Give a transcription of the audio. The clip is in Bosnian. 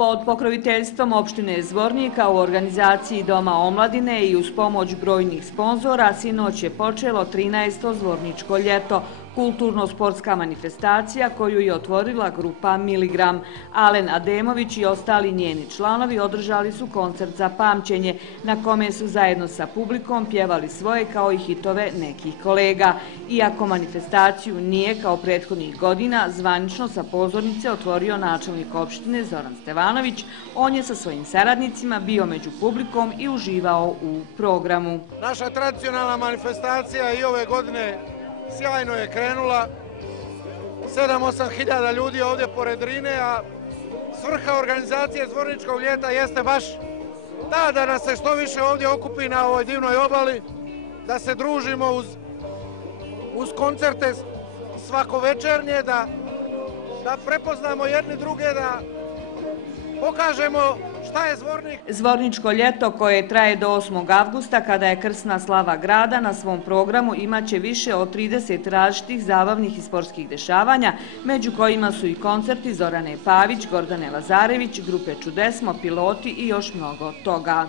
Pod pokroviteljstvom opštine Zvornika u organizaciji Doma omladine i uz pomoć brojnih sponzora sinoć je počelo 13. Zvorničko ljeto, kulturno-sportska manifestacija koju je otvorila grupa Miligram. Alen Ademović i ostali njeni članovi održali su koncert za pamćenje na kome su zajedno sa publikom pjevali svoje kao i hitove nekih kolega. Iako manifestaciju nije kao prethodnih godina zvanično sa pozornice otvorio načelnik opštine Zoran Stevanović, on je sa svojim saradnicima bio među publikom i uživao u programu. Naša tradicionalna manifestacija i ove godine sjajno je krenula, 7-8 hiljada ljudi ovdje pored Drine, a svrha organizacije Zvorničkog ljeta jeste baš da nas se što više ovdje okupi na ovoj divnoj obali, da se družimo uz koncerte svakovečernje, da prepoznamo jedni druge, da pokažemo šta je Zvornik. Zvorničko ljeto koje traje do 8. avgusta kada je krsna slava grada na svom programu imaće više od 30 različitih zabavnih i sportskih dešavanja, među kojima su i koncerti Zorane Pavić, Gordane Lazarević, grupe Čudesmo, Piloti i još mnogo toga.